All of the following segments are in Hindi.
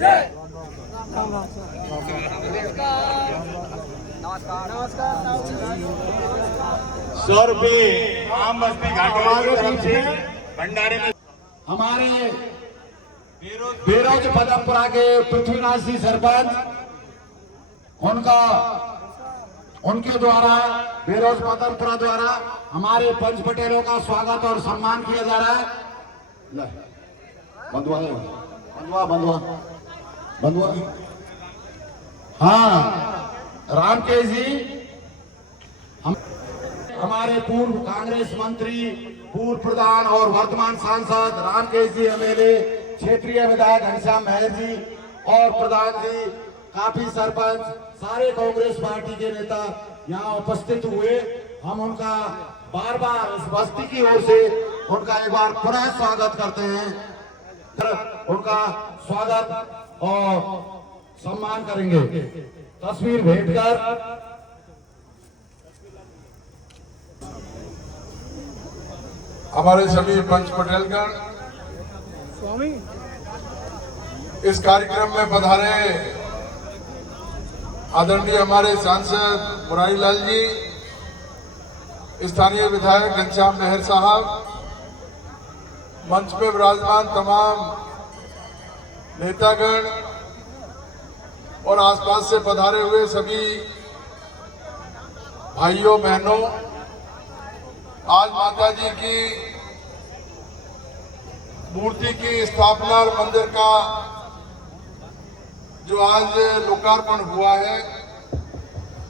आम बस्ती घाटी तरफ से भंडारे में हमारे बेरोज पदमपुरा के पृथ्वीनाथ जी सरपंच उनके द्वारा बेरोज पदमपुरा द्वारा हमारे पंच पटेलों का स्वागत और सम्मान किया जा रहा है। बंधुआ हाँ रामकेश जी हमारे पूर्व कांग्रेस मंत्री, पूर्व प्रधान और वर्तमान सांसद रामकेश जी एमएलए, क्षेत्रीय विधायक घनश्याम मेहर जी और प्रधान जी, काफी सरपंच, सारे कांग्रेस पार्टी के नेता यहाँ उपस्थित हुए। हम उनका बार बार इस बस्ती की ओर से उनका एक बार पुनः स्वागत करते हैं। उनका स्वागत और सम्मान करेंगे। तस्वीर भेंट कर हमारे सभी पंच पटेलगण इस कार्यक्रम में पधारे आदरणीय हमारे सांसद मुरारी लाल जी, स्थानीय विधायक घनश्याम मेहर साहब, मंच में विराजमान तमाम नेतागण और आसपास से पधारे हुए सभी भाइयों बहनों, आज माता जी की मूर्ति की स्थापना और मंदिर का जो आज लोकार्पण हुआ है,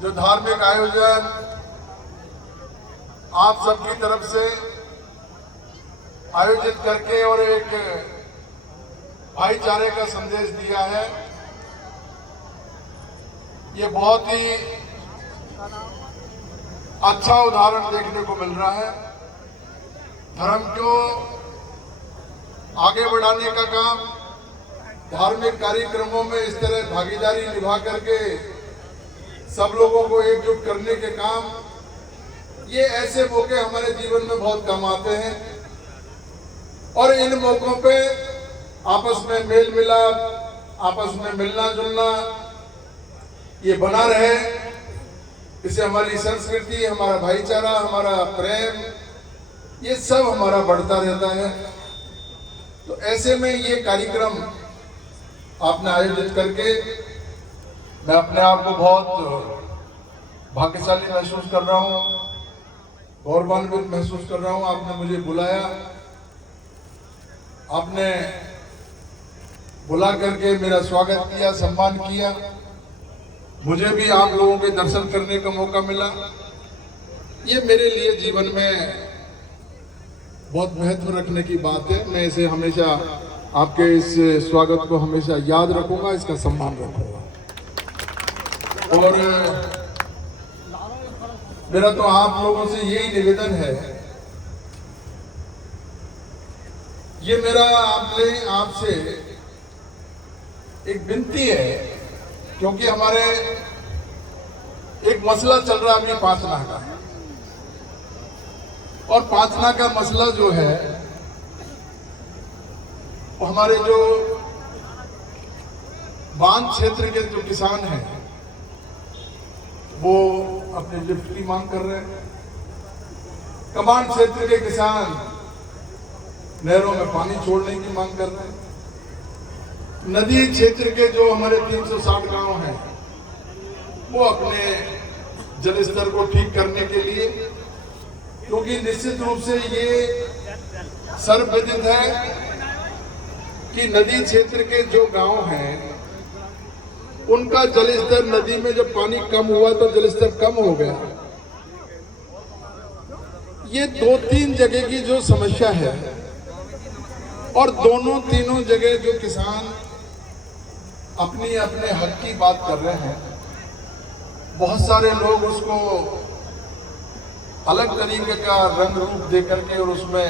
जो धार्मिक आयोजन आप सबकी तरफ से आयोजित करके और एक भाईचारे का संदेश दिया है, ये बहुत ही अच्छा उदाहरण देखने को मिल रहा है। धर्म को आगे बढ़ाने का काम, धार्मिक कार्यक्रमों में इस तरह भागीदारी निभा करके सब लोगों को एकजुट करने के काम, ये ऐसे मौके हमारे जीवन में बहुत कम आते हैं और इन मौकों पे आपस में मेल मिलाप, आपस में मिलना जुलना ये बना रहे। इससे हमारी संस्कृति, हमारा भाईचारा, हमारा प्रेम, ये सब हमारा बढ़ता रहता है। तो ऐसे में ये कार्यक्रम आपने आयोजित करके मैं अपने आप को बहुत भाग्यशाली महसूस कर रहा हूँ, गौरवान्वित महसूस कर रहा हूँ। आपने मुझे बुलाया, आपने बुला करके मेरा स्वागत किया, सम्मान किया। मुझे भी आप लोगों के दर्शन करने का मौका मिला। ये मेरे लिए जीवन में बहुत महत्व रखने की बात है। मैं इसे हमेशा, आपके इस स्वागत को हमेशा याद रखूंगा, इसका सम्मान रखूंगा। और मेरा तो आप लोगों से यही निवेदन है, ये मेरा आपसे एक विनती है, क्योंकि हमारे एक मसला चल रहा है अभी पांचना का, और पांचना का मसला जो है वो हमारे जो बांध क्षेत्र के जो किसान हैं वो अपने लिफ्ट की मांग कर रहे हैं। कमांड क्षेत्र के किसान नहरों में पानी छोड़ने की मांग कर रहे हैं। नदी क्षेत्र के जो हमारे 360 गांव हैं वो अपने जलस्तर को ठीक करने के लिए, क्योंकि निश्चित रूप से ये सर्वविदित है कि नदी क्षेत्र के जो गांव हैं उनका जलस्तर, नदी में जब पानी कम हुआ तो जलस्तर कम हो गया। ये 2-3 जगह की जो समस्या है, और तीनों जगह जो किसान अपने हक की बात कर रहे हैं, बहुत सारे लोग उसको अलग तरीके का रंग रूप दे करके और उसमें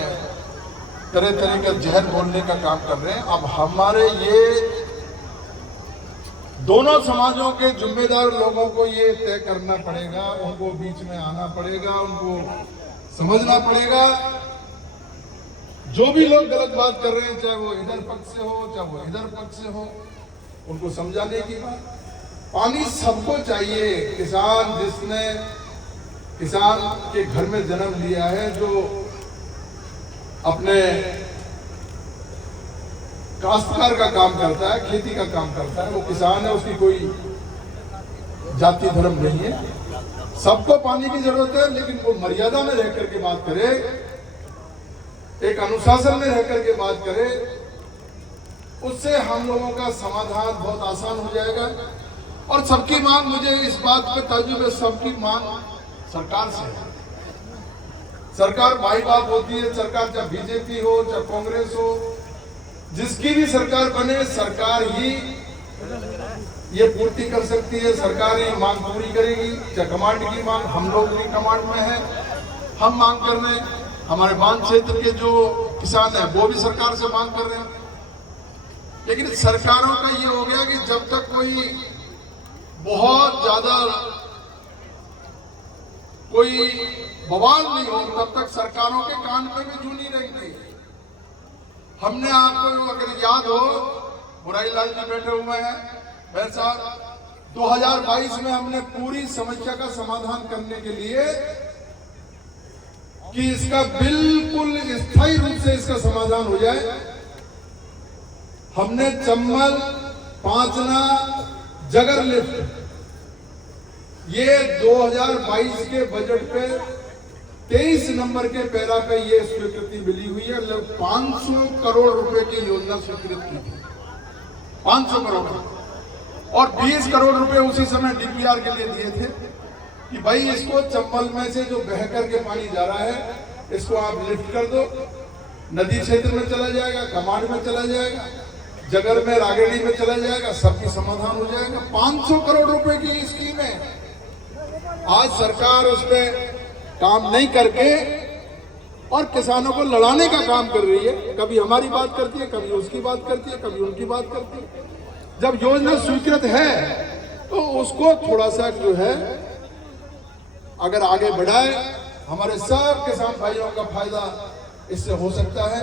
तरह तरह का जहर बोलने का काम कर रहे हैं। अब हमारे ये दोनों समाजों के जिम्मेदार लोगों को ये तय करना पड़ेगा, उनको बीच में आना पड़ेगा, उनको समझना पड़ेगा। जो भी लोग गलत बात कर रहे हैं, चाहे वो इधर पक्ष से हो चाहे वो इधर पक्ष से हो, उनको समझाने की बात। पानी सबको चाहिए। किसान जिसने किसान के घर में जन्म लिया है, जो अपने काश्तकार का काम करता है, खेती का काम करता है, वो किसान है, उसकी कोई जाति धर्म नहीं है। सबको पानी की जरूरत है, लेकिन वो मर्यादा में रह करके बात करे, एक अनुशासन में रह करके बात करे, उससे हम लोगों का समाधान बहुत आसान हो जाएगा। और सबकी मांग, मुझे इस बात पे ताज्जुब है, सबकी मांग सरकार से है। सरकार भाई बात होती है, सरकार चाहे बीजेपी हो चाहे कांग्रेस हो, जिसकी भी सरकार बने, सरकार ही ये पूर्ति कर सकती है, सरकार ही मांग पूरी करेगी। चाहे कमांड की मांग, हम लोग भी कमांड में है, हम मांग कर रहे हैं, हमारे बांध क्षेत्र के जो किसान हैं वो भी सरकार से मांग कर रहे हैं। लेकिन सरकारों का ये हो गया कि जब तक कोई बहुत ज्यादा कोई बवाल नहीं हो, तब तक सरकारों के कान पे भी जू नहीं रहेंगे। हमने आपको अगर याद हो, बुराई लाल जी बैठे हुए हैं, बैर साहब, 2022 में हमने पूरी समस्या का समाधान करने के लिए कि इसका बिल्कुल स्थायी रूप से इसका समाधान हो जाए, हमने चंबल पांचना जगर लिफ्ट ये 2022 के बजट पे 23 नंबर के पैरा पे ये स्वीकृति मिली हुई है। लगभग 500 करोड़ रुपए की योजना स्वीकृत की थी, 500 करोड़, और 20 करोड़ रुपए उसी समय डीपीआर के लिए दिए थे कि भाई इसको चंबल में से जो बह करके पानी जा रहा है, इसको आप लिफ्ट कर दो, नदी क्षेत्र में चला जाएगा, कमांड में चला जाएगा, जगर में, रागेड़ी में चला जाएगा, सबकी समाधान हो जाएगा। 500 करोड़ रुपए की स्कीम है। आज सरकार उस पर काम नहीं करके और किसानों को लड़ाने का काम कर रही है। कभी हमारी बात करती है, कभी उसकी बात करती है, कभी उनकी बात करती है। जब योजना स्वीकृत है तो उसको थोड़ा सा जो है अगर आगे बढ़ाए, हमारे सब किसान भाइयों का फायदा इससे हो सकता है।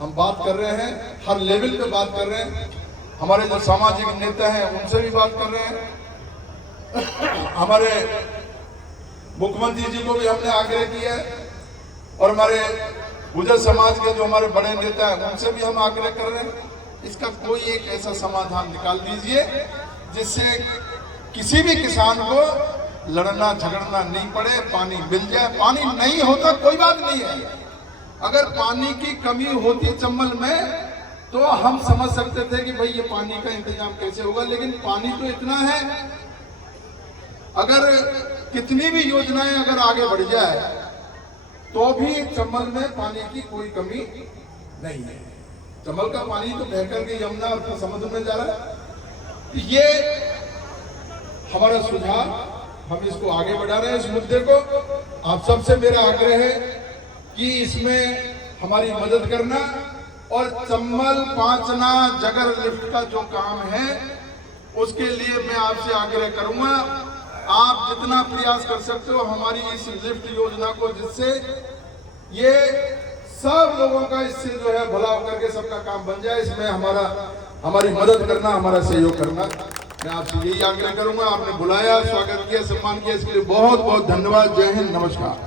हम बात कर रहे हैं, हर लेवल पे बात कर रहे हैं, हमारे जो सामाजिक नेता हैं उनसे भी बात कर रहे हैं, हमारे मुख्यमंत्री जी को भी हमने आग्रह किया है, और हमारे गुर्जर समाज के जो हमारे बड़े नेता हैं उनसे भी हम आग्रह कर रहे हैं, इसका कोई एक ऐसा समाधान निकाल दीजिए जिससे किसी भी किसान को लड़ना झगड़ना नहीं पड़े, पानी मिल जाए। पानी नहीं होता कोई बात नहीं है, अगर पानी की कमी होती चंबल में तो हम समझ सकते थे कि भाई ये पानी का इंतजाम कैसे होगा, लेकिन पानी तो इतना है, अगर कितनी भी योजनाएं अगर आगे बढ़ जाए तो भी चंबल में पानी की कोई कमी नहीं है। चंबल का पानी तो बहकर के यमुना और समुद्र में जा रहा है। ये हमारा सुझाव, हम इसको आगे बढ़ा रहे हैं इस मुद्दे को। आप सबसे मेरा आग्रह है कि इसमें हमारी मदद करना, और चंबल पांचना जगर लिफ्ट का जो काम है उसके लिए मैं आपसे आग्रह करूंगा, आप जितना प्रयास कर सकते हो हमारी इस लिफ्ट योजना को, जिससे ये सब लोगों का इससे जो है भला होकर के सबका काम बन जाए, इसमें हमारी मदद करना, हमारा सहयोग करना, मैं आपसे यही आग्रह करूंगा। आपने बुलाया, स्वागत किया, सम्मान किया, इसके लिए बहुत बहुत धन्यवाद। जय हिंद, नमस्कार।